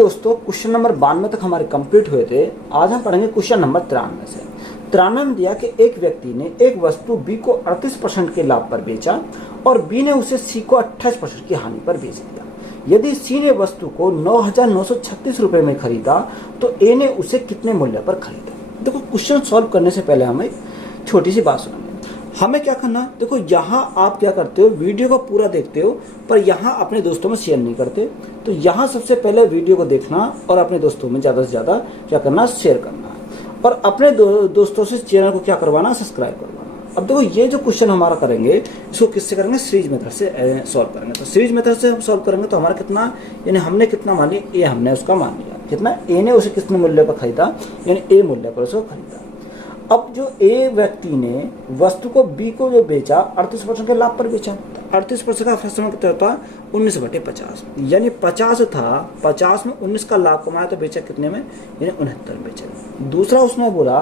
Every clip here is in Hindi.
दोस्तों, क्वेश्चन नंबर 92 तक हमारे कंप्लीट हुए थे। आज हम पढ़ेंगे क्वेश्चन नंबर 93 से। 93 में दिया कि एक व्यक्ति ने एक वस्तु बी को 38% के लाभ पर बेचा और बी ने उसे सी को 28% की हानि पर बेच दिया। यदि सी ने वस्तु को 9,936 रुपये में खरीदा तो ए ने उसे कितने मूल्य पर खरीदा। देखो, क्वेश्चन सॉल्व करने से पहले हमें छोटी सी बात सुनिए। हमें क्या करना, देखो यहाँ आप क्या करते हो, वीडियो को पूरा देखते हो पर यहाँ अपने दोस्तों में शेयर नहीं करते। तो यहाँ सबसे पहले वीडियो को देखना और अपने दोस्तों में ज़्यादा से ज़्यादा क्या करना, शेयर करना है। और अपने दोस्तों से चैनल को क्या करवाना, सब्सक्राइब करवाना। अब देखो, ये जो क्वेश्चन हमारा करेंगे इसको किससे करेंगे, सीरीज मेथड से सॉल्व करेंगे। तो सीरीज मेथड से हम सॉल्व करेंगे तो हमारा कितना, यानी हमने कितना मान लिया, ए हमने उसका मान लिया कितना, ए ने उसे कितने मूल्य पर खरीदा, यानी ए मूल्य पर उसको खरीदा। अब जो ए व्यक्ति ने वस्तु को बी को जो बेचा 38% के लाभ पर बेचा, तो 38% का फ्रैक्शन कितना होता है, 19/50, यानी 50 था, 50 में 19 का लाभ कमाया तो बेचा कितने में, यानी 69 में बेचा। दूसरा उसने बोला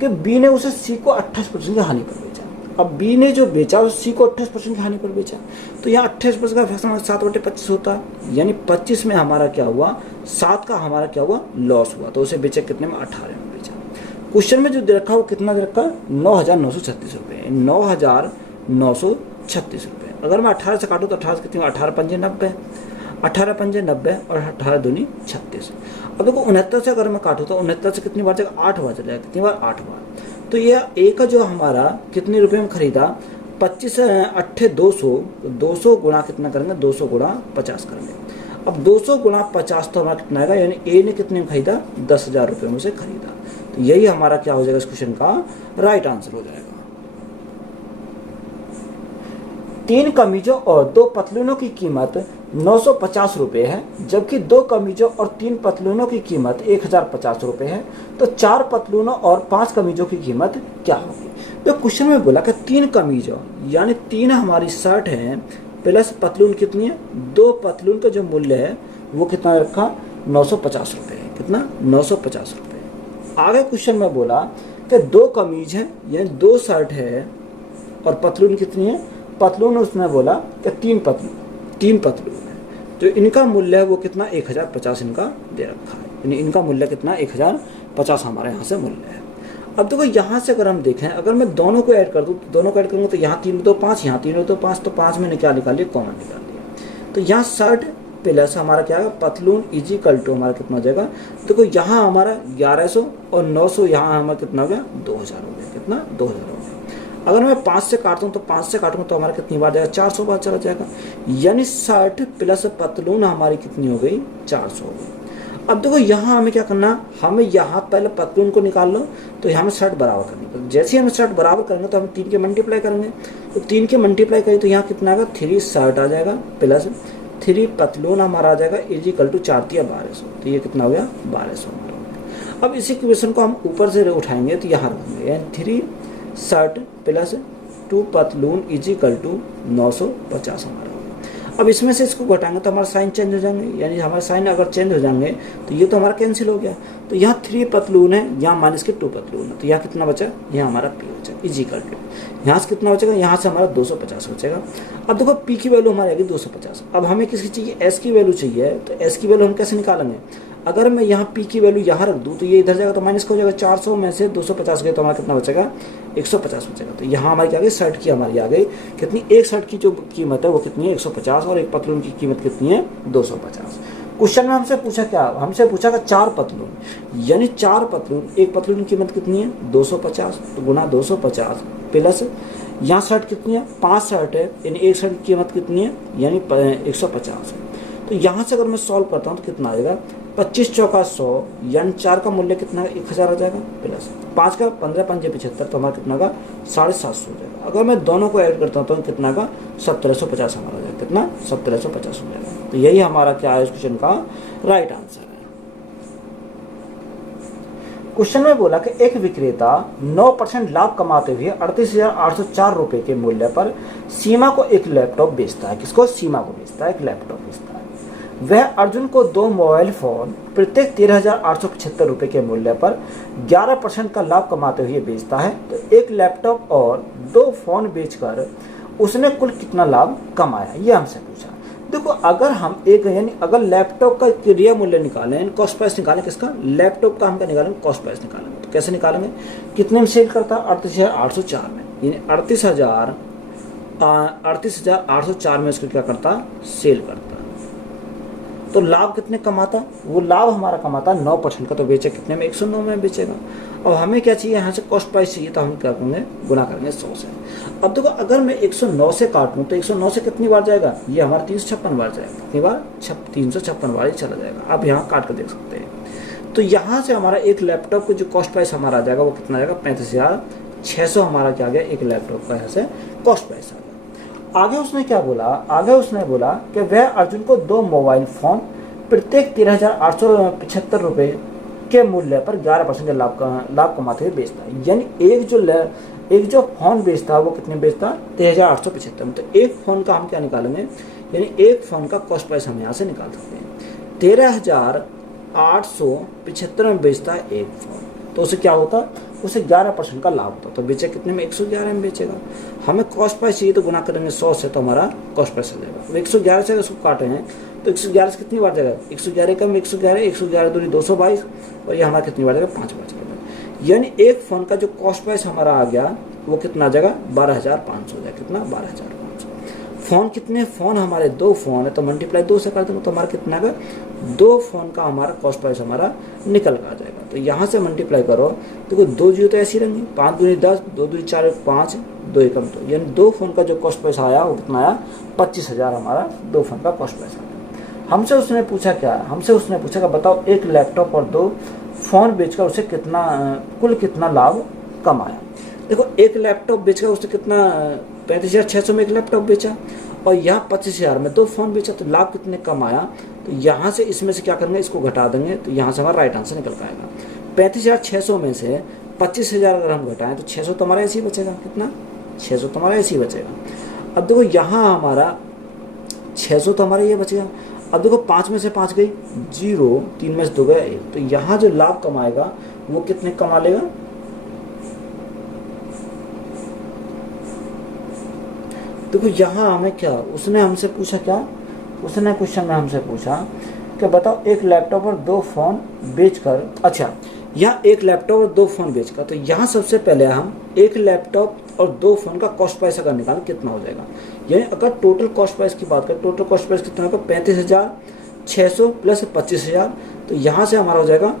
कि बी ने उसे सी को 28% की हानि पर बेचा। अब बी ने जो बेचा उस सी को 28% की हानि पर बेचा, तो यहाँ 28% का फ्रैक्शन 7/25 होता है, यानी 25 में हमारा क्या हुआ, 7 का हमारा क्या हुआ, लॉस हुआ। तो उसे बेचा कितने में, 18 में बेचा। क्वेश्चन में जो दे रखा वो कितना दे रखा, 9,936 रुपये, 9,936 रुपये। अगर मैं 18 से काटूँ तो 18 से कितनी, 18 पंजे 90, 18 पंजे 90 और 18 दूनी 36। अब देखो 69 से अगर मैं काटूँ तो 69 से कितनी बार जाएगा, 8 बार चलेगा, कितनी बार, 8 बार। तो ये ए का जो हमारा कितने रुपये में खरीदा, 25 8 200, 200 गुणा कितना करेंगे, 200 गुणा 50 करेंगे। अब 200 गुणा 50 तो हमारा कितना आएगा, यानी ए ने कितने में खरीदा, 10,000 रुपये में से खरीदा। तो यही हमारा क्या हो जाएगा, इस क्वेश्चन का राइट आंसर हो जाएगा। 3 कमीजों और 2 पतलूनों की कीमत 950 रुपये है, जबकि 2 कमीजों और 3 पतलूनों की कीमत 1,050 रुपये है। तो 4 पतलूनों और 5 कमीजों की कीमत क्या होगी। तो क्वेश्चन में बोला कि 3 कमीजों यानी 3 हमारी शर्ट है प्लस पतलून कितनी है, 2 पतलून का जो मूल्य है वो कितना रखा, 950 रुपये है, कितना, 950 रुपये। आगे क्वेश्चन में बोला कि 2 कमीज है यानी 2 शर्ट है और पतलून कितनी है, पतलून उसने बोला कि 3 पतलून है, तो इनका मूल्य है वो कितना, 1,050 इनका दे रखा है, यानी इनका मूल्य कितना, 1,050 हमारे यहाँ से मूल्य है। अब देखो यहाँ से अगर हम देखें, अगर मैं दोनों को ऐड कर दूँ, दोनों को ऐड करूँगा तो यहाँ 3 2 5, यहाँ 3 2 5, तो 5 में क्या निकाल लिया, कॉमन निकाल लिया। तो यहाँ शर्ट प्लस हमारा क्या है, पतलून इजिकल टू हमारा कितना हो जाएगा, देखो यहाँ हमारा 1100 और 900, यहाँ हमारा कितना हो गया, 2,000 हो गया, कितना, 2,000 हो गया। अगर मैं 5 से काटता हूँ तो 5 से काटूंगा तो हमारा कितनी बार जाएगा, 400 बार चला जाएगा, यानी शर्ट प्लस पतलून हमारी कितनी हो गई, 400 हो गई। अब देखो यहाँ हमें क्या करना, हमें यहाँ पहले पतलून को निकाल लो, तो यहाँ हमें शर्ट बराबर करनी पड़ेगी। जैसे ही हम शर्ट बराबर करेंगे तो हम 3 के मल्टीप्लाई करेंगे, तो 3 के मल्टीप्लाई करें तो यहाँ कितना आएगा, 3 शर्ट आ जाएगा प्लस 3 पतलून हमारा आ जाएगा इजिकल टू 4 × 1200, तो ये कितना हो गया, 1200 हमारा हो गया। अब इसी क्वेश्चन को हम ऊपर से उठाएंगे तो यहाँ रखेंगे, यानी 3 शर्ट प्लस 2 पतलून इजिकल टू 950 हमारा हो गया। अब इसमें से इसको घटाएंगे तो हमारा साइन चेंज हो जाएंगे, यानी हमारा साइन अगर चेंज हो जाएंगे तो ये तो हमारा कैंसिल हो गया। तो यहाँ 3 पतलून है, यहाँ माइनस के 2 पतलून है, तो यहाँ कितना बचा, यहाँ हमारा पी बचा इजिकल टू, यहाँ से कितना बचेगा, यहाँ से हमारा 250 बचेगा। अब देखो पी की वैल्यू हमारी आएगी 250। अब हमें किसकी चाहिए, एस की वैल्यू चाहिए, तो एस की वैल्यू हम कैसे निकालेंगे, अगर मैं यहाँ पी की वैल्यू यहाँ रख दूँ तो ये इधर जाएगा तो माइनस का हो जाएगा, 400 में से 250 गए तो हमारा कितना बचेगा, 150 बचेगा। तो यहाँ हमारी क्या आ गई, शर्ट की हमारी आ गई कितनी, एक शर्ट की जो कीमत है वो कितनी है, 150, और एक पतलून की कीमत कितनी है, 250। क्वेश्चन में हमसे पूछा क्या, हमसे पूछा कि 4 पतलून, यानी 4 पतलून, एक पतलून की कीमत कितनी है, 250, तो गुना 250 प्लस यहाँ शर्ट कितनी है, 5 शर्ट है, यानी एक शर्ट की कीमत कितनी है, यानी 150। तो यहाँ से अगर मैं सॉल्व करता हूँ तो कितना आ जाएगा, 25 चौका 100, यानी 4 का मूल्य कितना है, 1,000 आ जाएगा, प्लस 5 का 15 पंजे 75, तो हमारा कितना का 750 हो जाएगा। अगर मैं दोनों को ऐड करता हूँ तो कितना का 1750 हमारा हो जाएगा, कितना, 1750 हो जाएगा। तो यही हमारा क्या है, इस क्वेश्चन का राइट आंसर है। क्वेश्चन में बोला कि एक विक्रेता 9% लाभ कमाते हुए 38,804 रुपये के मूल्य पर सीमा को एक लैपटॉप बेचता है। किसको, सीमा को बेचता है, एक लैपटॉप बेचता है। वह अर्जुन को 2 मोबाइल फोन प्रत्येक 13,875 रुपये के मूल्य पर 11% का लाभ कमाते हुए बेचता है। तो एक लैपटॉप और 2 फोन बेचकर उसने कुल कितना लाभ कमाया, ये हमसे पूछा। देखो अगर हम एक यानी अगर लैपटॉप का क्रिया मूल्य निकालें, कॉस्ट प्राइस निकालें, किसका, लैपटॉप का हम क्या निकालेंगे, कॉस्ट प्राइस निकालेंगे। तो कैसे निकालेंगे, कितने में सेल करता है, 38,804 में, यानी 38,804 में इसको क्या करता, सेल करता। तो लाभ कितने कमाता, वो लाभ हमारा कमाता 9% का, तो बेचे कितने में, 109 में बेचेगा। अब हमें क्या चाहिए, यहाँ से कॉस्ट प्राइस चाहिए, तो हम क्या करेंगे, गुना करेंगे 100 से। अब देखो अगर मैं 109 से काटूं तो 109 से कितनी बार जाएगा, ये हमारा 356 बार जाएगा, कितनी बार, 356 बार ही चला जाएगा। आप यहाँ काट कर देख सकते हैं। तो यहाँ से हमारा एक लैपटॉप का जो कॉस्ट प्राइस हमारा आ जाएगा वो कितना आएगा, 35,600 हमारा क्या आ गया, एक लैपटॉप का यहाँ से कॉस्ट प्राइस आ गया। आगे उसने क्या बोला, आगे उसने बोला कि वह अर्जुन को 2 मोबाइल फोन प्रत्येक 13,875 रुपये के मूल्य पर 11% का लाभ कमाते हुए बेचता है। यानी एक जो फोन बेचता है वो कितने बेचता है, 13,875 में। तो एक फोन का हम क्या निकालेंगे, यानी एक फोन का कॉस्ट प्राइस हम यहाँ से निकाल सकते हैं। 13,875 में बेचता है एक फोन, तो उसे क्या होता, उसे 11% का लाभ होता। तो बेचे कितने में, 111 में बेचेगा। हमें कॉस्ट प्राइस चाहिए तो गुना करेंगे 100 से, तो हमारा कॉस्ट प्राइस आ जाएगा। तो 111 से उसको काटे हैं तो 111 से कितनी बार जाएगा, 111 कम 111 दूरी 222, और ये हमारा कितनी बार जाएगा, 5 बार जाएगा। यानी एक फोन का जो कॉस्ट प्राइस हमारा आ गया वो कितना आ जाएगा, 12,500 हो जाएगा। कितना, 12,500। फोन कितने, फोन हमारे 2 फोन है, तो मल्टीप्लाई 2 से कर देंगे तो हमारा कितना आएगा, 2 फोन का हमारा कॉस्ट प्राइस हमारा निकल कर आ जाएगा। तो यहाँ से मल्टीप्लाई करो, देखो 2 जीरो तो ऐसी रहेंगी, 5 दूनी 10, 2 दूनी 4, 5, 2 एकम 2, यानी 2 फोन का जो कॉस्ट प्राइस आया वो कितना आया, 25,000 हमारा 2 फोन का कॉस्ट प्राइस आया। हमसे उसने पूछा क्या, हमसे उसने पूछा कि बताओ एक लैपटॉप और 2 फोन बेचकर उसे कुल कितना लाभ कमाया। देखो एक लैपटॉप बेचकर उसने कितना, 35,600 में एक लैपटॉप बेचा, और यहाँ 25,000 में 2 फोन बेचा, तो लाभ कितने कमाया। तो यहाँ से इसमें से क्या करेंगे, इसको घटा देंगे, तो यहाँ से हमारा राइट आंसर निकल पाएगा। 35,600 में से 25,000 अगर हम घटाएं तो 600 तो हमारा ऐसे ही बचेगा। कितना, 600 तो हमारा ऐसे ही बचेगा। अब देखो यहाँ हमारा 600 तो हमारा ये बचेगा। अब देखो 5 में से 5 गई 0, 3 में से 2 गया 1, तो यहाँ जो लाभ कमाएगा वो कितने कमा लेगा, देखो यहाँ हमें क्या, उसने हमसे पूछा क्या, उसने क्वेश्चन में हमसे पूछा कि बताओ एक लैपटॉप और 2 फोन बेचकर, अच्छा यहाँ एक लैपटॉप और 2 फोन बेचकर, तो यहाँ सबसे पहले हम एक लैपटॉप और 2 फोन का कॉस्ट प्राइस अगर निकालें कितना हो जाएगा। यानी अगर टोटल कॉस्ट प्राइस की बात करें, टोटल कॉस्ट प्राइस कितना होगा, 35,600 प्लस 25,000, तो यहाँ से हमारा हो जाएगा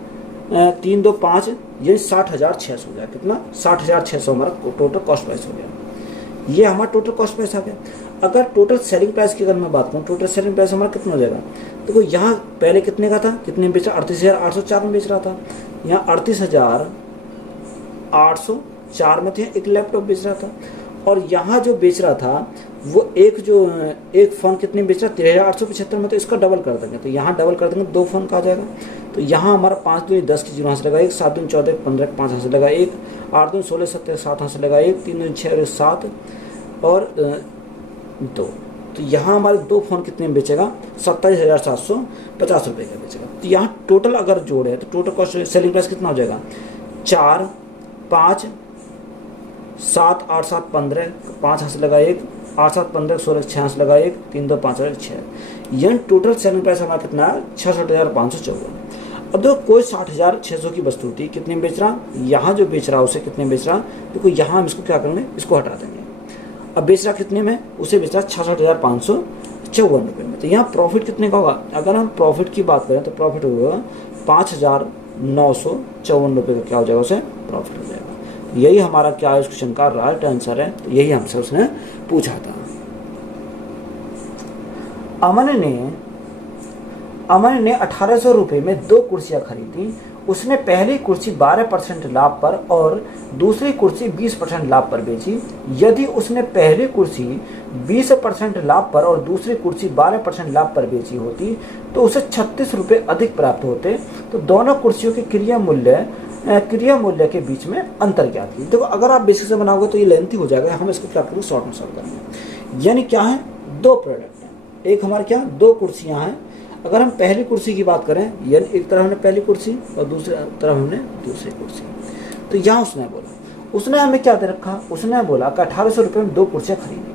3, 2, 5, यानी 60,600 हो जाएगा। कितना, 60,600 हमारा टोटल कॉस्ट प्राइस हो गया। ये हमारा टोटल कॉस्ट प्राइस आ गया। अगर टोटल सेलिंग प्राइस की अगर मैं बात करूँ, टोटल सेलिंग प्राइस हमारा कितना हो जाएगा, देखो यहाँ पहले कितने का था, कितने में बेच रहा, 38,804 में बेच रहा था, यहाँ 38,804 में थे, एक लैपटॉप बेच रहा था, और यहाँ जो बेच रहा था वो एक फोन कितने बेच रहा, 13,875 में, तो इसका डबल कर देंगे, तो यहाँ डबल कर देंगे 2 फोन का आ जाएगा। तो यहाँ हमारा 5 दूनी 10 की 0 हाथ से लगा 1, 7 दूनी 14, 15, 5 हाथ से लगा 1, 8 दूनी 16, 17, 7 हाथ से लगा 1, 3 दूनी 6, 7 और 2, तो यहाँ हमारे 2 फोन कितने में बेचेगा, 27,750 रुपये का बेचेगा। तो यहाँ टोटल अगर जोड़े तो टोटल कॉस्ट सेलिंग प्राइस कितना हो जाएगा, 4, 5, 7, 8, 7, 15, 5 हाथ से लगा 1, 8, 7, 15, 16, 6 हाथ से लगा 1, 3, 2, 5, 6, यानी टोटल सेलिंग प्राइस हमारा कितना है, 66,554। अब देखो कोई 60,600 की वस्तु थी, कितने में बेच रहा, यहाँ जो बेच रहा है उसे कितने में बेच रहा, देखो यहाँ हम इसको क्या करेंगे, इसको हटा देंगे। अब बेच रहा कितने में, उसे बेच रहा 66,554 रुपये में। तो यहाँ प्रॉफिट कितने का होगा, अगर हम प्रॉफिट की बात करें तो प्रॉफिट होगा 5,954 रुपये का क्या हो जाएगा, उसे प्रॉफिट हो जाएगा। यही हमारा क्या इस क्वेश्चन का राइट आंसर है। तो यही हमसे उसने पूछा था। अमन ने 1,800 रुपये में 2 कुर्सियां खरीदी। उसने पहली कुर्सी 12% लाभ पर और दूसरी कुर्सी 20% लाभ पर बेची। यदि उसने पहली कुर्सी 20% लाभ पर और दूसरी कुर्सी 12% लाभ पर बेची होती तो उसे 36 रुपये अधिक प्राप्त होते। तो दोनों कुर्सियों के क्रिया मूल्य के बीच में अंतर क्या थी। देखो अगर आप बेसिक से बनाओगे तो ये लेंथी हो जाएगा, हम इसको क्या करेंगे, शॉर्ट में सॉल्व करेंगे। यानी क्या है, 2 प्रोडक्ट हैं, एक हमारे क्या 2 कुर्सियां हैं। अगर हम पहली कुर्सी की बात करें, यानी एक तरफ हमने पहली कुर्सी और दूसरी तरफ हमने दूसरी कुर्सी, तो यहाँ उसने हमें क्या दे रखा, उसने बोला कि 1,800 रुपये में 2 कुर्सियाँ खरीदी।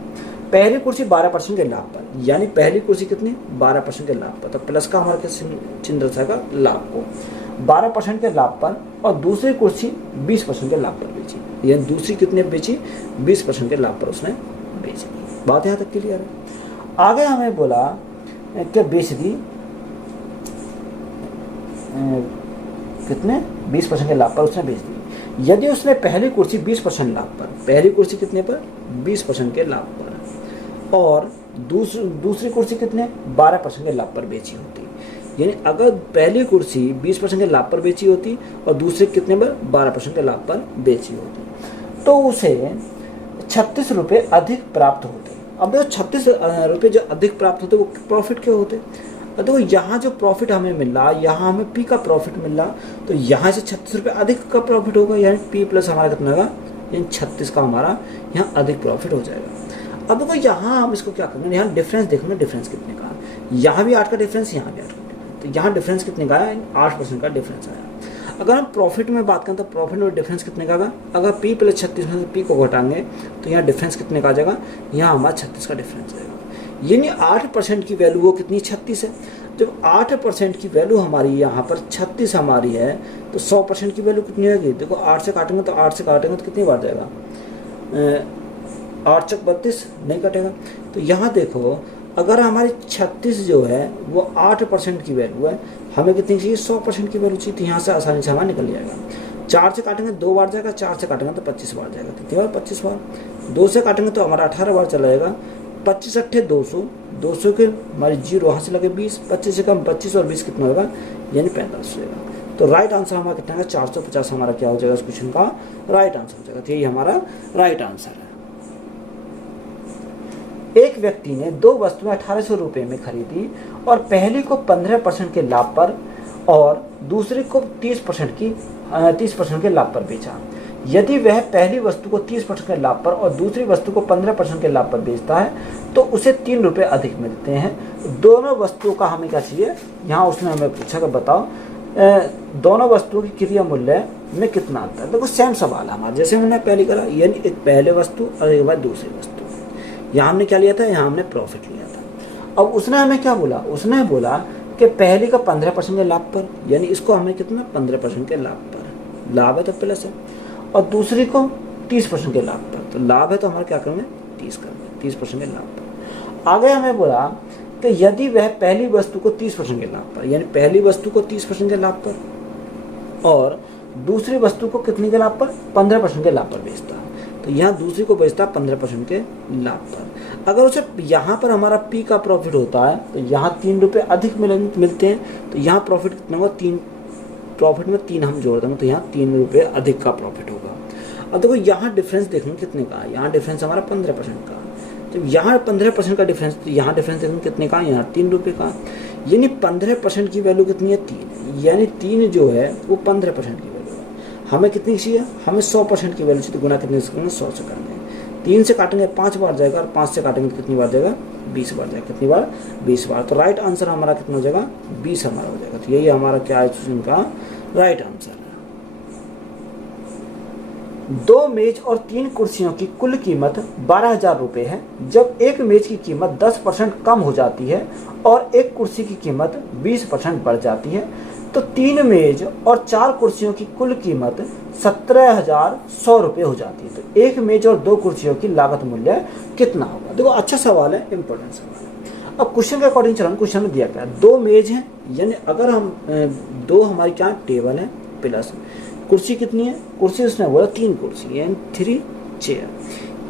पहली कुर्सी 12% के लाभ पर, यानी पहली कुर्सी कितनी 12% के लाभ पर, तो प्लस का हमारा क्या चिन्ह दर्शाएगा, लाभ को 12% के लाभ पर, और दूसरी कुर्सी 20% के लाभ पर बेची, यानी दूसरी कितने बेची 20% के लाभ पर उसने बेची। बात यहाँ तक क्लियर है। आगे हमें बोला कि बेच दी कितने 20% के लाभ पर उसने बेच दी। यदि उसने पहली कुर्सी 20% लाभ पर, पहली कुर्सी कितने पर 20% के लाभ पर, और दूसरी कुर्सी कितने 12% के लाभ पर बेची होती, यानी अगर पहली कुर्सी 20% के लाभ पर बेची होती और दूसरी कितने पर 12% के लाभ पर बेची होती, तो उसे 36 रुपये अधिक प्राप्त होते। अब देखो 36 रुपये जो अधिक प्राप्त होते वो प्रॉफिट के होते। अब देखो यहाँ जो प्रॉफिट हमें मिल रहा, यहाँ हमें पी का प्रॉफिट मिल रहा, तो यहाँ से 36 रुपये अधिक का प्रॉफिट होगा, यानी पी प्लस हमारा कितना होगा, यानी 36 का हमारा यहाँ अधिक प्रॉफिट हो जाएगा। अब देखो यहाँ हम इसको क्या करेंगे, यहाँ डिफरेंस देखोगे, डिफरेंस कितने का, यहाँ भी 8 का डिफरेंस, यहाँ भी 8 का डिफरेंस, तो यहाँ डिफरेंस कितने का है, 8% का डिफरेंस आया। अगर हम प्रॉफिट में बात करें तो प्रॉफिट में डिफरेंस कितने का होगा, अगर पी प्लस 36 में से पी को घटाएंगे तो यहाँ डिफरेंस कितने का आ जाएगा, यहाँ हमारा 36 का डिफरेंस आएगा। यानी 8% की वैल्यू वो कितनी 36 है। जब 8% की वैल्यू हमारी यहाँ पर 36 हमारी है, तो 100% की वैल्यू कितनी होगी, देखो 8 से काटेंगे तो 8 से काटेंगे तो कितनी बार जाएगा, 8 चक 32 नहीं कटेगा। तो यहाँ देखो अगर हमारी 36 जो है वो 8% की वैल्यू है, हमें कितनी चाहिए 100% की वैल्यू चाहिए, तो यहाँ से आसानी से हमारा निकल जाएगा। 4 से काटेंगे 2 बार जाएगा, 4 से काटेंगे तो 25 बार जाएगा, कितनी बार 25 बार। 2 से काटेंगे तो हमारा 18 बार चला जाएगा। 25 अट्ठे 200, 200 के हमारी जीरो वहाँ से लगे 20, 25 से कम 25 और 20 कितना होगा, यानी 45 होगा। तो राइट आंसर हमारा कितना है 450 हमारा क्या हो जाएगा इस क्वेश्चन का राइट आंसर हो जाएगा। तो यही हमारा राइट आंसर है। एक व्यक्ति ने 2 वस्तुएं 1800 रुपये में खरीदी और पहली को 15% के लाभ पर और दूसरी को 30% के लाभ पर बेचा। यदि वह पहली वस्तु को 30% के लाभ पर और दूसरी वस्तु को 15% के लाभ पर बेचता है तो उसे 3 रुपये अधिक मिलते हैं। दोनों वस्तुओं का हमें क्या चाहिए, यहाँ उसने हमें पूछा कि बताओ दोनों वस्तुओं की क्रिया मूल्य में कितना आता है। देखो सेम सवाल है हमारा, जैसे हमने पहले करा, यानी एक पहले वस्तु और एक बाद दूसरी वस्तु। यहाँ हमने क्या लिया था, यहाँ हमने प्रॉफिट लिया था। अब उसने हमें क्या बोला, उसने बोला कि पहली का 15% के लाभ पर, यानी इसको हमें कितना 15% के लाभ पर, लाभ है तो प्लस है, और दूसरी को 30% के लाभ पर, तो लाभ है तो हमारा क्या करेंगे 30 करेंगे, 30% के लाभ पर। आगे हमें बोला कि यदि वह पहली वस्तु को 30% के लाभ पर, यानी पहली वस्तु को 30% के लाभ पर और दूसरी वस्तु को कितने के लाभ पर 15% के लाभ पर बेचता है, तो यहाँ दूसरी को बेचता है 15% के लाभ पर। अगर उसे यहाँ पर हमारा पी का प्रॉफिट होता है तो यहाँ 3 रुपये अधिक मिलते हैं, तो यहाँ प्रॉफिट कितना होगा, 3 प्रॉफिट में 3 हम जोड़ देंगे तो यहाँ 3 रुपये अधिक का प्रॉफिट होगा। अब देखो यहाँ डिफरेंस देखना कितने का है, यहाँ डिफरेंस हमारा 15% का। जब यहाँ 15% का डिफरेंस, तो यहाँ डिफरेंस देखना कितने का, यहाँ 3 रुपये का, यानी 15% की वैल्यू कितनी है 3, यानी 3 जो है वो 15% की वैल्यू है। हमें कितनी चाहिए, हमें 100% की वैल्यू चाहिए, तो गुना कितने से करेंगे 100 से करेंगे। 3 से काटेंगे 5 बार जाएगा और 5 से काटेंगे कितनी बार जाएगा 20 बार जाएगा, कितनी बार 20 बार। तो राइट आंसर हमारा कितना हो जाएगा 20 हमारा हो जाएगा। तो यही हमारा क्या है इनका राइट आंसर है। 2 मेज और 3 कुर्सियों की कुल कीमत 12,000 रुपये है। जब एक मेज की कीमत 10% कम हो जाती है और एक कुर्सी की कीमत 20% बढ़ जाती है तो 3 मेज और 4 कुर्सियों की कुल कीमत 17,100 रुपये हो जाती है। तो एक मेज और 2 कुर्सियों की लागत मूल्य कितना होगा। देखो अच्छा सवाल है, इंपॉर्टेंट सवाल है। अब क्वेश्चन के अकॉर्डिंग चलो, क्वेश्चन में दिया क्या है, 2 मेज हैं, यानी अगर हम 2 हमारी क्या टेबल है प्लस कुर्सी कितनी है, कुर्सी उसने बोला 3 कुर्सी यानी 3 चेयर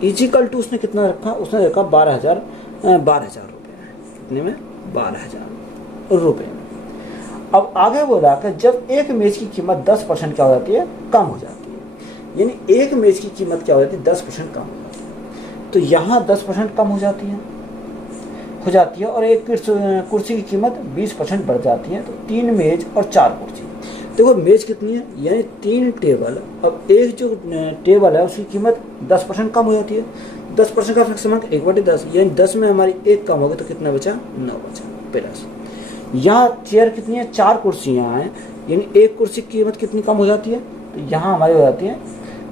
इजिकल टू उसने कितना रखा, उसने रखा 12,000 रुपये, कितने में 12,000 रुपये। अब आगे बोला कि जब एक मेज की कीमत 10% क्या हो जाती है, कम हो जाती है, यानी एक मेज की कीमत क्या हो जाती है 10% कम हो जाती है, तो यहाँ 10% कम हो जाती है और एक कुर्सी की कीमत 20% बढ़ जाती है। तो 3 मेज और 4 कुर्सी, देखो मेज कितनी है, यानी 3 टेबल, अब एक जो टेबल है उसकी कीमत 10% कम हो जाती है। 10% का फ्रैक्शन 1/10, यानी 10 में हमारी 1 कम हो गई तो कितना बचा 9 बचा प्लस। यहाँ चेयर कितनी है, 4 कुर्सियाँ हैं, यानी एक कुर्सी की कीमत कितनी कम हो जाती है, तो यहाँ हमारी हो जाती है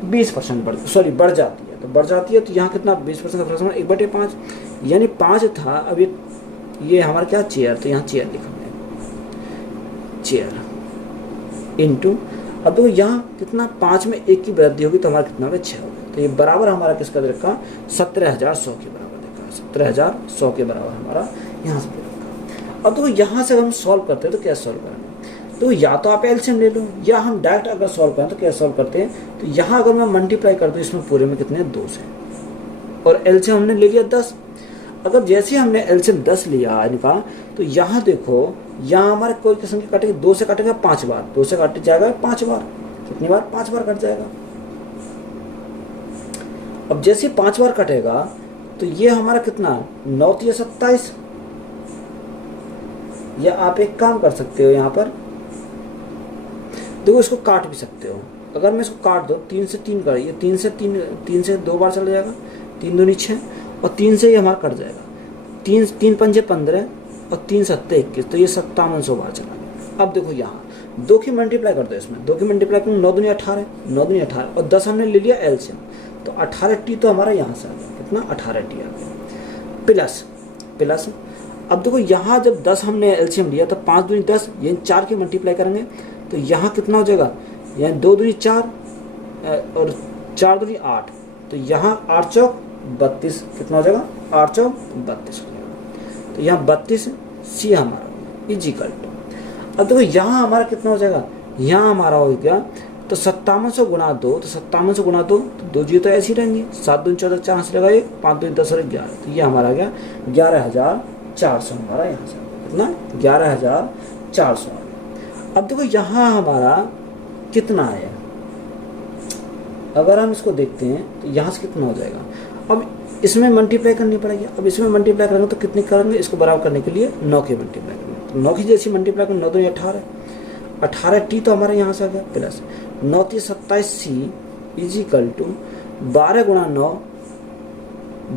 20% बढ़ जाती है, तो यहाँ कितना 20% का फ्रैक्शन 1/5, यानी 5 था, अब ये ये हमारा क्या चेयर, तो यहाँ चेयर लिखेंगे, चेयर इंटू, अब देखो यहाँ कितना 5 में 1 की वृद्धि होगी तो हमारा कितना होगा 6 होगा, तो ये बराबर हमारा किसका दे रखा 17,100 के बराबर देखा, 17,100 के बराबर हमारा यहाँ से रखा। अब देखो यहाँ से हम सॉल्व करते हैं तो कैसे सॉल्व करेंगे, तो या तो आप एलसीएम ले लो या हम डायरेक्ट अगर सॉल्व करें तो कैसे सॉल्व करते हैं, तो यहाँ अगर मैं मल्टीप्लाई कर दूँ इसमें पूरे में कितने 2 से, और एलसीएम हमने ले लिया 10। अगर जैसे हमने एलसीएम 10 लिया इनका, तो यहाँ देखो यहाँ हमारे कोई की संख्या कटेगी, 2 से कटेगा 5 बार, 2 से कट जाएगा 5 बार, कितनी बार 5 बार कट जाएगा। अब जैसे 5 बार कटेगा तो ये हमारा कितना 9 × 27, या आप एक काम कर सकते हो यहाँ पर देखो इसको काट भी सकते हो, अगर मैं इसको काट दो 3 से 3 कर, ये 3 से 2 बार चला जाएगा, 3 दूनी 6 और 3 से ये हमारा कट जाएगा, 3 पंजे 15 और 3 सत्ते 21, तो ये 5700 बार चला गया। अब देखो यहाँ 2 की मल्टीप्लाई कर दो, इसमें 2 की मल्टीप्लाई करूँ 9 दूनी 18, 9 दूनी 18 और 10 हमने ले लिया एलसीएम, तो 18t तो हमारा यहाँ से आ गया, कितना 18t आ गया, प्लस अब देखो यहाँ जब 10 हमने एलसीएम लिया तो 5 दूनी 10, ये 4 की मल्टीप्लाई करेंगे तो यहाँ कितना हो जाएगा, यहाँ 2 दूनी 4 और 4 दूनी 8, तो यहाँ 8 चौक 32, कितना हो जाएगा 8 चौक 32 हो जाएगा, तो यहाँ 32 सी हमारा इजिकल टू। अब देखो यहाँ हमारा कितना हो जाएगा, यहाँ हमारा हो गया तो 5700 गुणा 2, तो 5700 गुणा 2 तो 2 जीरो तो ऐसी रहेंगी, 7 दूनी 14, 4 से लगा 1, 5 दूनी 10 और 11, तो ये हमारा आ गया 11,400 हमारा यहाँ से कितना 11,400। अब देखो यहाँ हमारा कितना है, अगर हम इसको देखते हैं तो यहाँ से कितना हो जाएगा, अब इसमें मल्टीप्लाई करनी पड़ेगी, अब इसमें मल्टीप्लाई करेंगे तो कितनी करेंगे, इसको बराबर करने के लिए 9 की मल्टीप्लाई करेंगे, तो 9 की जैसी मल्टीप्लाई करेंगे 9 दूनी 18, 18t तो हमारे यहाँ से आ गया, plus 9 × 27 C is equal to 12 × 9,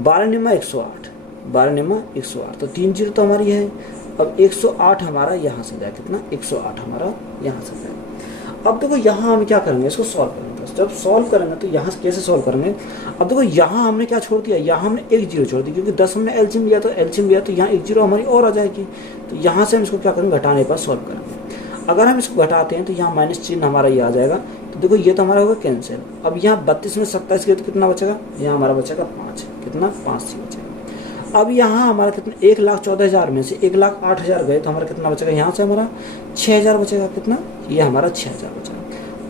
12 Nima 108, 12 Nima 108, तो 3 जीरो तो हमारी है, अब 108 हमारा यहाँ से जाए, कितना 108 हमारा यहाँ से जाए। अब देखो यहाँ हम क्या करेंगे, इसको सॉल्व करेंगे, जब सॉल्व करेंगे तो यहाँ से कैसे सॉल्व करेंगे। अब देखो यहाँ हमने क्या छोड़ दिया, यहाँ हमने 1 जीरो छोड़ दी, क्योंकि 10 हमने एलसीएम लिया तो यहाँ 1 जीरो हमारी और आ जाएगी, तो यहाँ से हम इसको क्या करेंगे घटाने पर सॉल्व करेंगे। अगर हम इसको घटाते हैं तो यहाँ माइनस चिन्ह हमारा ये आ जाएगा, तो देखो ये तो हमारा होगा कैंसिल। अब यहाँ 32 में 27 गए तो कितना बचेगा, यहाँ हमारा बचेगा 5, कितना 5 सी बचेगा। अब यहाँ हमारा कितना 1,14,000 में से 1,08,000 गए तो हमारा कितना बचेगा, यहाँ से हमारा 6,000 बचेगा, कितना ये हमारा 6,000 बचेगा।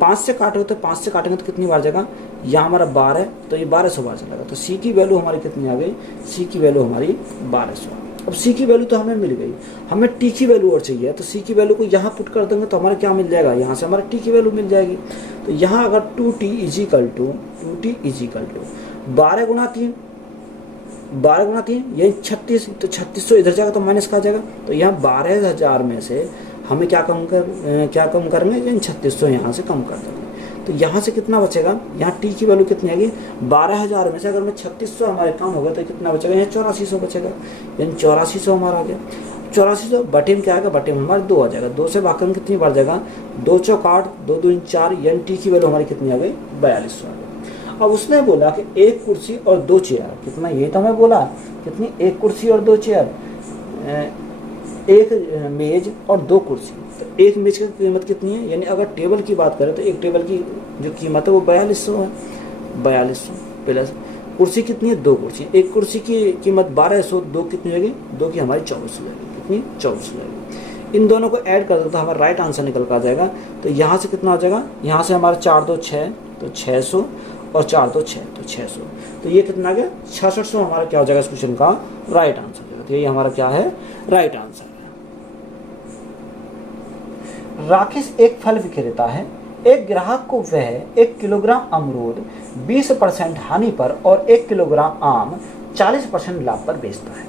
5 से काटोगे तो 5 से काटेंगे तो कितनी बार जाएगा, यहाँ हमारा 12 तो ये 1200 बार चलेगा, तो सी की वैल्यू हमारी कितनी आ गई, सी की वैल्यू हमारी 1200। अब सी की वैल्यू तो हमें मिल गई, हमें टी की वैल्यू और चाहिए, तो सी की वैल्यू को यहाँ पुट कर देंगे तो हमारा क्या मिल जाएगा, यहाँ से हमारा टी की वैल्यू मिल जाएगी। तो यहाँ अगर 2t इजिकल टू 12 गुणा 3, 12 गुणा 3 यही 36, तो 3600 इधर जाएगा तो माइनस का आ जाएगा, तो यहाँ 12,000 में से हमें क्या कम करेंगे, यानी 3600 यहाँ से कम कर देंगे, तो यहाँ से कितना बचेगा, यहाँ टी की वैल्यू कितनी आएगी 12,000 में से अगर मैं 3600 हमारे कम हो गया तो कितना बचेगा, यहाँ 8400 बचेगा, यानी 8400 हमारा आ गया। 8400 बटे में क्या आएगा, बटे में हमारा 2 आ जाएगा, 2 से भाग कितनी बार जाएगा, 2 चौक 8, 2 दूनी 4, यानी टी की वैल्यू हमारी कितनी आ गई 4200 आ गई। अब उसने बोला कि 1 कुर्सी और 2 चेयर, कितना, यही तो हमें बोला कितनी, 1 कुर्सी और 2 चेयर, 1 मेज और 2 कुर्सी, तो 1 मेज की कीमत कितनी है, यानी अगर टेबल की बात करें तो एक टेबल की जो कीमत है वो 4200 है, 4200 प्लस कुर्सी कितनी है 2 कुर्सी, एक कुर्सी की कीमत 1200, 2 कितनी होगी, 2 की हमारी 2400 जाएगी, कितनी 2400 जाएगी। इन दोनों को ऐड कर दो तो हमारा राइट आंसर निकल कर आ जाएगा, तो यहाँ से कितना आ जाएगा, यहाँ से हमारा 4 2 6 तो 600 और 4 2 6 तो 600, तो ये कितना आ गया 6600 हमारा क्या हो जाएगा इस क्वेश्चन का राइट आंसर हो जाएगा। तो यही हमारा क्या है राइट आंसर है। राकेश एक फल विक्रेता है, एक ग्राहक को वह 1 किलोग्राम अमरूद 20% हानि पर और 1 किलोग्राम आम 40% लाभ पर बेचता है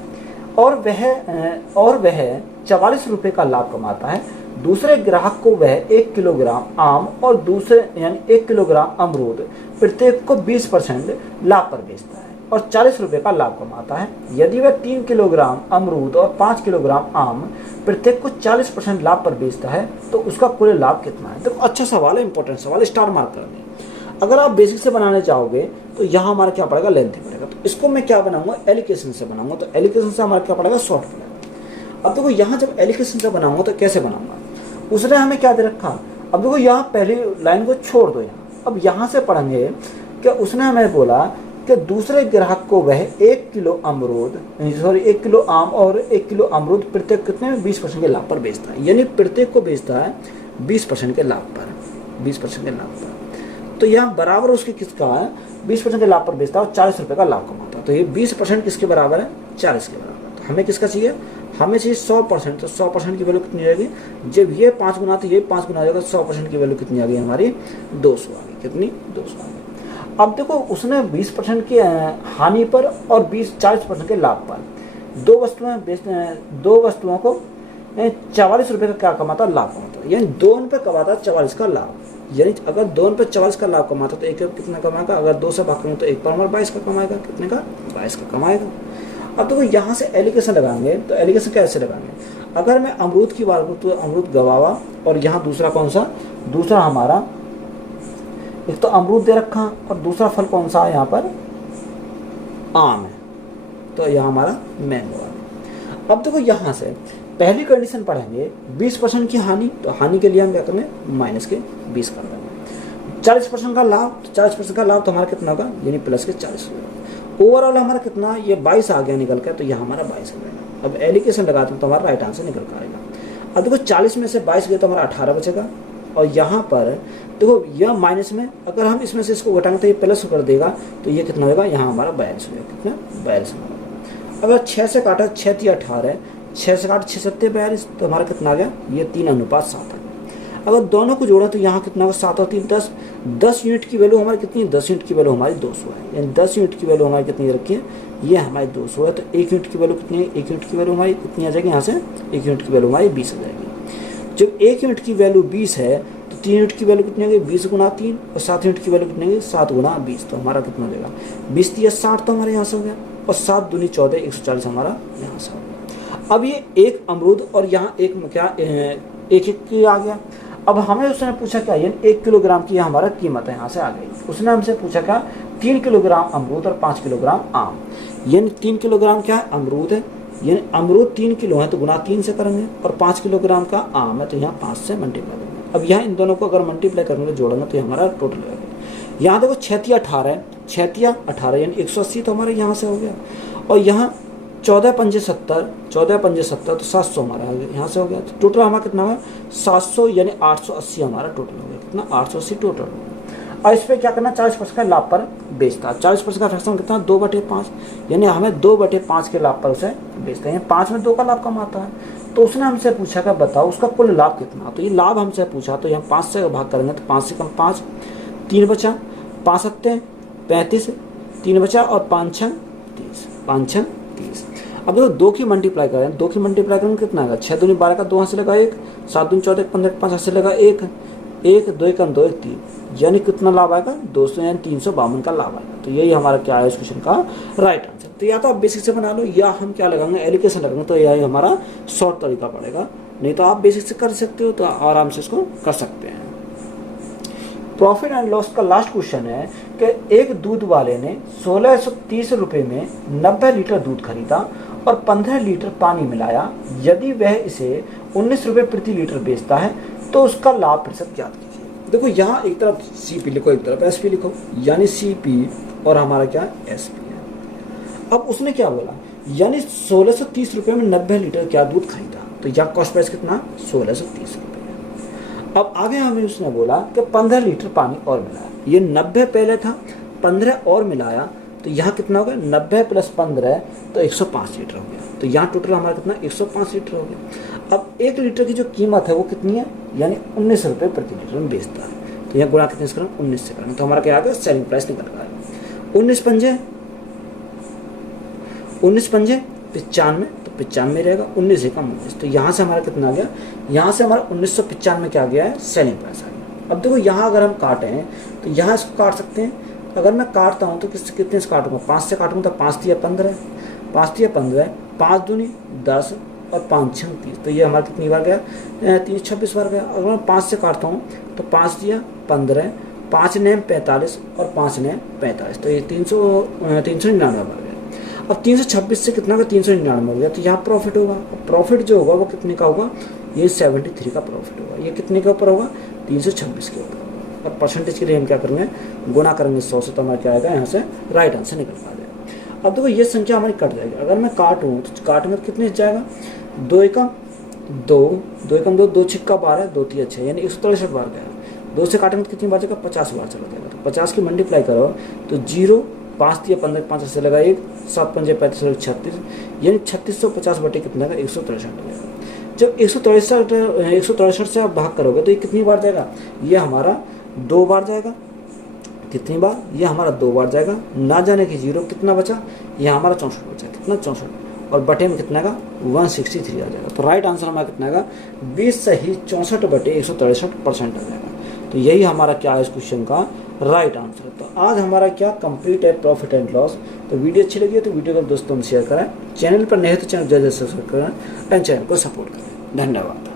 और वह 44 रुपये का लाभ कमाता है। दूसरे ग्राहक को वह 1 किलोग्राम आम और दूसरे यानी 1 किलोग्राम अमरूद प्रत्येक को 20% लाभ पर बेचता है और 40 रुपये का लाभ कमाता है। यदि वह 3 किलोग्राम अमरूद और 5 किलोग्राम आम प्रत्येक को 40% लाभ पर बेचता है तो उसका कुल लाभ कितना है। देखो अच्छा सवाल है, इंपॉर्टेंट सवाल, स्टार मार्क करने। अगर आप बेसिक से बनाने चाहोगे तो यहाँ हमारा क्या पड़ेगा, लेंथी पड़ेगा। तो इसको मैं क्या बनाऊंगा, एलिकेशन से बनाऊंगा। तो एलिकेशन से हमारा क्या पड़ेगा, शॉर्ट पड़ेगा। अब देखो यहाँ जब एलिकेशन से बनाऊंगा तो कैसे बनाऊंगा, उसने हमें क्या दे रखा, अब देखो यहाँ पहली लाइन को छोड़ दो यहाँ, अब यहाँ से पढ़ेंगे कि उसने हमें बोला कि दूसरे ग्राहक को वह 1 किलो अमरूद, सॉरी 1 किलो आम और 1 किलो अमरूद प्रत्येक कितने में 20% के लाभ पर बेचता है, यानी प्रत्येक को बेचता है 20% के लाभ पर, 20% के लाभ पर। तो यहाँ बराबर उसके किसका है, 20% के लाभ पर बेचता है और 40 रुपये का लाभ कमाता है। तो ये 20% किसके बराबर है, 40 के बराबर। तो हमें किसका चाहिए, हमें चाहिए 100%। तो 100% की वैल्यू कितनी जाएगी, जब ये 5 गुना तो ये 5 गुना आ जाएगा, 100% की वैल्यू कितनी आ गई हमारी 200 आ गई, कितनी 200 आ गई। अब देखो उसने 20% की हानि पर और 40% के लाभ पर दो वस्तुओं को 44 रुपये का क्या कमाता, लाभ कमाता, यानी दोनों पे कमाता 44 का लाभ। यानी अगर दोनों पे 44 का लाभ कमाता तो एक कितना कमाएगा, अगर 2 से भाग करें तो एक पर हमारा 22 का कमाएगा, कितने का 22 का कमाएगा। अब देखो यहाँ से एलिगेशन लगाएंगे, तो एलिगेशन कैसे लगाएंगे, अगर मैं अमरूद की बात करूँ तो अमरूद गवावा, और यहाँ दूसरा कौन सा, दूसरा हमारा एक तो अमरूद दे रखा और दूसरा फल कौन सा है यहाँ पर, आम है, तो यहाँ हमारा मैंगो है। अब देखो यहाँ से पहली कंडीशन पढ़ेंगे 20% की हानि, तो हानि के लिए हम क्या करेंगे माइनस के 20 कर देंगे। 40% का लाभ, तो 40% का लाभ तो हमारा कितना होगा, यानी प्लस के 40 होगा। ओवरऑल हमारा कितना, ये 22 आ गया निकल के, तो यहाँ हमारा 22 हो जाएगा। अब एलिगेशन लगाते हैं तो हमारा राइट आंसर निकल कर आएगा। अब देखो 40 में से 22 गया तो हमारा 18 बचेगा, और यहाँ पर देखो यह माइनस में, अगर हम इसमें से इसको घटाएंगे तो ये प्लस कर देगा, तो ये कितना होगा, यहाँ हमारा 42 हो जाएगा, कितना 42 हमारा। अगर 6 से काटा, 6 3 18, 6 से काटा 6 7 42, तो हमारा कितना आ गया, ये 3:7 है। अगर दोनों को जोड़ा तो यहाँ कितना होगा, 7 और 3 10, 10 यूनिट की वैल्यू हमारी कितनी है, 10 यूनिट की वैल्यू हमारी 200 है, यानी 10 यूनिट की वैल्यू हमारी कितनी रखी है, ये हमारी 200 है। तो 1 यूनिट की वैल्यू कितनी है, 1 यूनिट की वैल्यू हमारी कितनी आ जाएगी, यहाँ से 1 यूनिट की वैल्यू हमारी 20 आ जाएगी। जब 1 यूनिट की वैल्यू 20 है तो 3 यूनिट की वैल्यू कितनी होगी, 20 गुना 3, और 7 यूनिट की वैल्यू कितनी होगी, 7 गुना 20, तो हमारा कितना हो जाएगा 20 3 60, तो हमारे यहाँ से हो गया, और 7 दूनी 14 140 हमारा यहाँ से हो गया। अब ये एक अमरूद और यहाँ एक क्या एक की आ गया। अब हमें उसने पूछा क्या, यानी 1 किलोग्राम की हमारा कीमत है, यहाँ से आ गई। उसने हमसे पूछा क्या, 3 किलोग्राम अमरूद और 5 किलोग्राम आम, यानी 3 किलोग्राम क्या है, अमरूद है, यानी अमरूद 3 किलो है तो गुना 3 से करेंगे, और 5 किलोग्राम का आम है तो यहाँ 5 से मल्टीप्लाई करेंगे। अब यहाँ इन दोनों को अगर मल्टीप्लाई करेंगे जोड़ेंगे तो हमारा टोटल हो गया। यहाँ देखो 6 3 18 है, 6 3 18 यानी 180, तो हमारे यहाँ से हो गया, और यहाँ 14 5 70, 14 5 70 तो 700 हमारा हो गया, यहाँ से हो गया। तो टोटल हमारा कितना हुआ 700, यानी 880 हमारा टोटल हो गया, कितना 880 टोटल हो गया। और इस पर क्या करना, 40% का लाभ पर बेचता है, 40% का फ्रैक्शन कितना 2/5, यानी हमें 2/5 के लाभ पर उसे बेचते हैं, 5 में 2 का लाभ कमाता है। तो उसने हमसे पूछा कि बताओ उसका कुल लाभ कितना, तो ये लाभ हमसे पूछा, तो यहाँ 5 से भाग करेंगे तो 5 से कम 5, 3 बचा, 5 7 35, 3 बचा, और 5 6 30, 5 6 30। अब देखो 2 की मल्टीप्लाई करें, 2 की मल्टीप्लाई करेंगे कितना आएगा, 6 दूनी 12 का 2 हाथ से लगा 1, 7 दूनी 14 15 5 हाथ से लगा 1, 1 2 1 2 1 3, यानी कितना लाभ आएगा 200, यानी 352 का लाभ आएगा। तो यही हमारा क्या है इस क्वेश्चन का राइट आंसर। तो या तो आप बेसिक से बना लो, या हम क्या लगाएंगे एलिगेशन लगाएंगे, तो यही हमारा शॉर्ट तरीका पड़ेगा, नहीं तो आप बेसिक से कर सकते हो, तो आराम से इसको कर सकते हैं। प्रॉफिट एंड लॉस का लास्ट क्वेश्चन है कि एक दूध वाले ने 1630 रुपये में 90 लीटर दूध खरीदा और 15 लीटर पानी मिलाया, यदि वह इसे 19 रुपये प्रति लीटर बेचता है तो उसका लाभ प्रतिशत ज्ञात कीजिए। देखो यहाँ एक तरफ CP लिखो, एक तरफ SP लिखो, यानी CP और हमारा क्या SP है। अब उसने क्या बोला, यानी 1630 रुपये में 90 लीटर क्या दूध खरीदा, तो यहाँ कॉस्ट प्राइस कितना 1630 रुपये है। अब आगे हमें उसने बोला कि 15 लीटर पानी और मिलाया, ये 90 पहले था, 15 और मिलाया, तो यहाँ कितना हो गया 90 + 15 तो 105 लीटर हो गया। तो यहाँ टोटल हमारा कितना 105 लीटर हो गया। अब 1 लीटर की जो कीमत है वो कितनी है, यानी 19 रुपये प्रति लीटर में बेचता है, तो यहाँ गुणा कितने से करें 19 से करें, तो हमारा क्या आ गया सेलिंग प्राइस निकल रहा है 19 पंजे 95, तो 95 रहेगा, 19 से कम 19, तो यहाँ से हमारा कितना आ गया, यहाँ से हमारा 1995 क्या गया है सेलिंग प्राइस आ गया। अब देखो यहाँ अगर हम काटें तो यहाँ इसको काट सकते हैं, अगर मैं काटता हूँ तो कितने से काटूंगा, 5 से काटूंगा तो 5 3 15, 5 3 15, 5 दूनी 10 और 5 6 30, तो ये हमारा कितनी बार गया 3 26 बार गया। अगर मैं 5 से काटता हूँ तो 5 3 15, 5 9 45 और 5 9 45, तो ये 399 बार गया। अब 326 से कितना का 399 हो गया, तो यहाँ प्रॉफिट होगा। प्रॉफिट जो होगा वो कितने का होगा, ये 73 का प्रॉफिट होगा। ये कितने के ऊपर होगा, 326 के ऊपर। और परसेंटेज के लिए हम क्या करेंगे, गुना करेंगे 100 से, तो हमारा क्या आएगा, यहाँ से राइट आंसर निकल पा जाएगा। अब देखो ये संख्या हमारी कट जाएगी। अगर मैं काटूँ तो काटने में कितने जाएगा, 2 एकम 2, 2 एकम 2, 2 छिक्का 12, 2 तिया 6, यानी 163 बार गया। 2 से काटेंगे तो कितनी बार जाएगा, 50 बार चला जाएगा। तो 50 की मल्टीप्लाई करो तो 0, 5 तिया 15, 5 से लगा 1, 7 पंजे 35, 36, यानी 3650 बटे कितना का 163 हो जाएगा। जब 163 से आप भाग करोगे तो ये कितनी बार जाएगा, ये हमारा 2 बार जाएगा। कितनी बार, ये हमारा 2 बार जाएगा। ना जाने की 0 कितना बचा, ये हमारा 64 बचा। कितना, 64, और बटे में कितना का 163 आ जाएगा। तो राइट आंसर हमारा कितना का 20 सही 64 बटे 163% आ जाएगा। तो यही हमारा क्या है इस क्वेश्चन का राइट आंसर। तो आज हमारा क्या कंप्लीट है प्रॉफिट एंड लॉस। तो वीडियो अच्छी लगी है तो वीडियो को दोस्तों में शेयर करें, चैनल पर नए तो चैनल जल्द सब्सक्राइब करें एंड चैनल को सपोर्ट करें। धन्यवाद।